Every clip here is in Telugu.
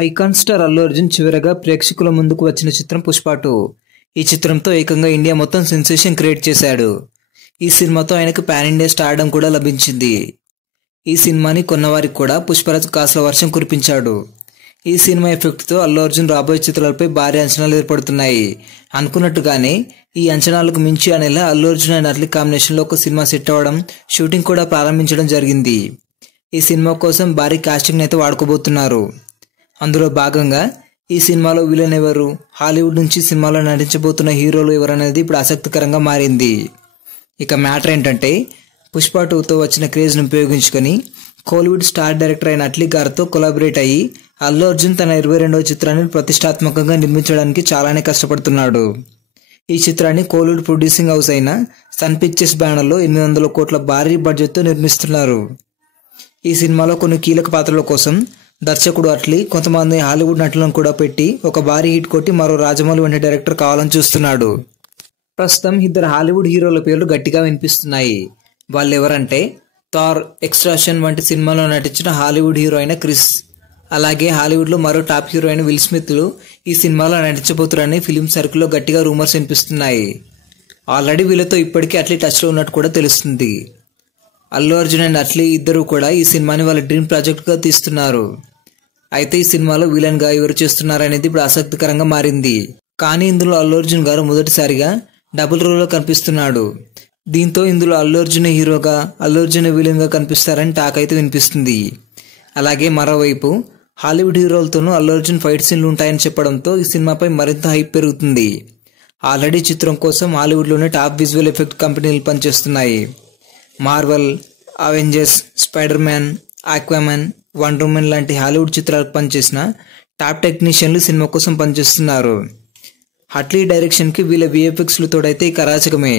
ఐకాన్ స్టార్ అల్లు అర్జున్ చివరగా ప్రేక్షకుల ముందుకు వచ్చిన చిత్రం పుష్ప 2. ఈ చిత్రంతో ఏకంగా ఇండియా మొత్తం సెన్సేషన్ క్రియేట్ చేశాడు. ఈ సినిమాతో ఆయనకు పాన్ ఇండియా స్టార్డమ్ కూడా లభించింది. ఈ సినిమాని కొన్నవారికి కూడా పుష్పరాజ్ కాసుల వర్షం కురిపించాడు. ఈ సినిమా ఎఫెక్ట్తో అల్లు అర్జున్ రాబోయే చిత్రాలపై భారీ అంచనాలు ఏర్పడుతున్నాయి. అనుకున్నట్టుగానే ఈ అంచనాలకు మించి ఆ నెల అల్లు అర్జున్ అండ్ అట్లీ కాంబినేషన్లో ఒక సినిమా సెట్ అవ్వడం, షూటింగ్ కూడా ప్రారంభించడం జరిగింది. ఈ సినిమా కోసం భారీ కాస్టింగ్ అయితే వాడుకోబోతున్నారు. అందులో భాగంగా ఈ సినిమాలో విలన్ ఎవరు, హాలీవుడ్ నుంచి సినిమాలో నటించబోతున్న హీరోలు ఎవరనేది ఇప్పుడు ఆసక్తికరంగా మారింది. ఇక మ్యాటర్ ఏంటంటే, పుష్ప 2తో వచ్చిన క్రేజ్ను ఉపయోగించుకొని కోలీవుడ్ స్టార్ డైరెక్టర్ అయిన అట్లీ గారితో కొలాబరేట్ అయ్యి అల్లు అర్జున్ తన 22వ చిత్రాన్ని ప్రతిష్టాత్మకంగా నిర్మించడానికి చాలానే కష్టపడుతున్నాడు. ఈ చిత్రాన్ని కోలీవుడ్ ప్రొడ్యూసింగ్ హౌస్ అయిన సన్ పిక్చర్స్ బ్యానర్లో 800 కోట్ల భారీ బడ్జెట్తో నిర్మిస్తున్నారు. ఈ సినిమాలో కొన్ని కీలక పాత్రల కోసం దర్శకుడు అట్లీ కొంతమంది హాలీవుడ్ నటులను కూడా పెట్టి ఒక భారీ హిట్ కొట్టి మరో రాజమౌళి వంటి డైరెక్టర్ కావాలని చూస్తున్నాడు. ప్రస్తుతం 2 హాలీవుడ్ హీరోల పేర్లు గట్టిగా వినిపిస్తున్నాయి. వాళ్ళెవరంటే, థార్, ఎక్స్ట్రాక్షన్ వంటి సినిమాలో నటించిన హాలీవుడ్ హీరో అయిన క్రిస్, అలాగే హాలీవుడ్లో మరో టాప్ హీరో అయిన విల్ స్మిత్లు ఈ సినిమాలో నటించబోతున్నారని ఫిలిం సర్కిల్లో గట్టిగా రూమర్స్ వినిపిస్తున్నాయి. ఆల్రెడీ వీళ్ళతో ఇప్పటికీ అట్లీ టచ్లో ఉన్నట్టు కూడా తెలుస్తుంది. అల్లు అర్జున్ అండ్ అట్లీ ఇద్దరు కూడా ఈ సినిమాని వాళ్ళ డ్రీమ్ ప్రాజెక్ట్గా తీస్తున్నారు. అయితే ఈ సినిమాలో విలన్గా ఎవరు చేస్తున్నారనేది ఇప్పుడు ఆసక్తికరంగా మారింది. కానీ ఇందులో అల్లు అర్జున్ గారు మొదటిసారిగా డబుల్ రోల్లో కనిపిస్తున్నాడు. దీంతో ఇందులో అల్లు అర్జున్ హీరోగా, అల్లు అర్జున్ విలన్గా కనిపిస్తారని టాక్ అయితే వినిపిస్తుంది. అలాగే మరోవైపు హాలీవుడ్ హీరోలతోనూ అల్లు అర్జున్ ఫైట్ సీన్లు ఉంటాయని చెప్పడంతో ఈ సినిమాపై మరింత హైప్ పెరుగుతుంది. ఆల్రెడీ చిత్రం కోసం హాలీవుడ్లోనే టాప్ విజువల్ ఎఫెక్ట్ కంపెనీలు పనిచేస్తున్నాయి. Marvel, Avengers, spider man, Aquaman, wonder woman లాంటి హాలీవుడ్ చిత్రాలకు పనిచేసిన టాప్ టెక్నీషియన్లు సినిమా కోసం పనిచేస్తున్నారు. అట్లీ డైరెక్షన్కి వీళ్ళ విఎఫ్ఎక్స్లు తోడైతే ఇక అరాచకమే.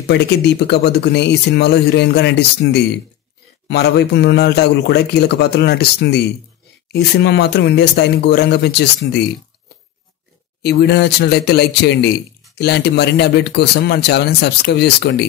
ఇప్పటికే దీపికా పదుకునే ఈ సినిమాలో హీరోయిన్గా నటిస్తుంది. మరోవైపు మృణాల్ ఠాగూర్ కూడా కీలక పాత్రలో నటిస్తుంది. ఈ సినిమా మాత్రం ఇండియా స్థాయిని ఘోరంగా పెంచేస్తుంది. ఈ వీడియో నచ్చినట్లయితే లైక్ చేయండి. ఇలాంటి మరిన్ని అప్డేట్ కోసం మన ఛానల్ని సబ్స్క్రైబ్ చేసుకోండి.